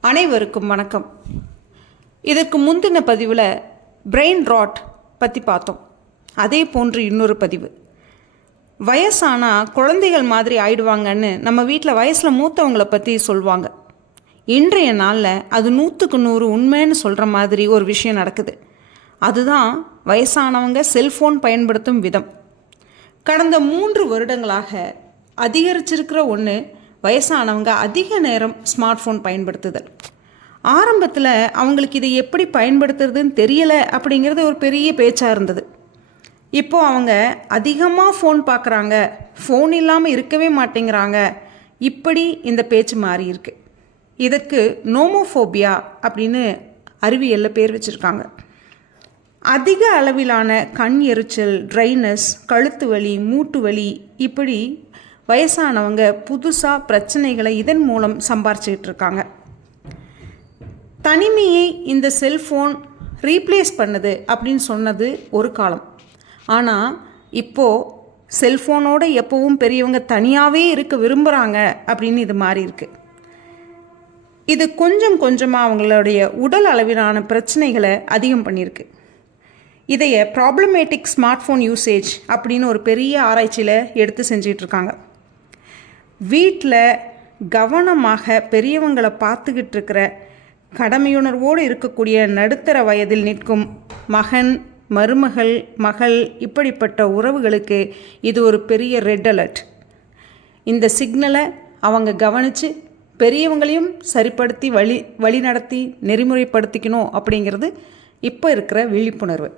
அனைவருக்கும் வணக்கம். இதற்கு முந்தின பதிவில் பிரெயின் ராட் பற்றி பார்த்தோம். அதே போன்று இன்னொரு பதிவு. வயசானால் குழந்தைகள் மாதிரி ஆயிடுவாங்கன்னு நம்ம வீட்டில் வயசில் மூத்தவங்களை பற்றி சொல்லுவாங்க இன்றைய நாளில் அது நூற்றுக்கு நூறு உண்மைன்னு சொல்கிற மாதிரி ஒரு விஷயம் நடக்குது. அதுதான் வயசானவங்க செல்ஃபோன் பயன்படுத்தும் விதம். கடந்த மூன்று வருடங்களாக அதிகரிச்சிருக்கிற ஒன்று வயசானவங்க அதிக நேரம் ஸ்மார்ட் ஃபோன் பயன்படுத்துதல். ஆரம்பத்தில் அவங்களுக்கு இதை எப்படி பயன்படுத்துறதுன்னு தெரியலை அப்படிங்கிறது ஒரு பெரிய பேச்சாக இருந்தது. இப்போ அவங்க அதிகமாக ஃபோன் பார்க்குறாங்க ஃபோன் இல்லாமல் இருக்கவே மாட்டேங்கிறாங்க. இப்படி இந்த பேச்சு மாறி இருக்கு. இதற்கு நோமோஃபோபியா அப்படின்னு அறிவியலில் பேர் வச்சுருக்காங்க. அதிக அளவிலான கண் எரிச்சல் ட்ரைனஸ் கழுத்து வலி மூட்டு வலி இப்படி வயசானவங்க புதுசாக பிரச்சனைகளை இதன் மூலம் சம்பாரிச்சிக்கிட்டு இருக்காங்க தனிமையை இந்த செல்ஃபோன் ரீப்ளேஸ் பண்ணுது அப்படின்னு சொன்னது ஒரு காலம். ஆனால் இப்போது செல்ஃபோனோட எப்போவும் பெரியவங்க தனியாகவே இருக்க விரும்புகிறாங்க அப்படின்னு இது மாறி இருக்கு. இது கொஞ்சம் கொஞ்சமாக அவங்களுடைய உடல் அளவிலான பிரச்சனைகளை அதிகம் பண்ணியிருக்கு. இதைய ப்ராப்ளமேட்டிக் ஸ்மார்ட் ஃபோன் யூசேஜ் அப்படின்னு ஒரு பெரிய ஆராய்ச்சியில் எடுத்து செஞ்சிட்ருக்காங்க வீட்டில் கவனமாக பெரியவங்களை பார்த்துக்கிட்டு இருக்கிற கடமையுணர்வோடு இருக்கக்கூடிய நடுத்தர வயதில் நிற்கும் மகன் மருமகள் மகள் இப்படிப்பட்ட உறவுகளுக்கு இது ஒரு பெரிய ரெட் அலர்ட் இந்த சிக்னலை அவங்க கவனித்து பெரியவங்களையும் சரிப்படுத்தி வழி வழி நடத்தி நெறிமுறைப்படுத்திக்கணும் அப்படிங்கிறது இப்போ இருக்கிற விழிப்புணர்வு.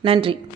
நன்றி.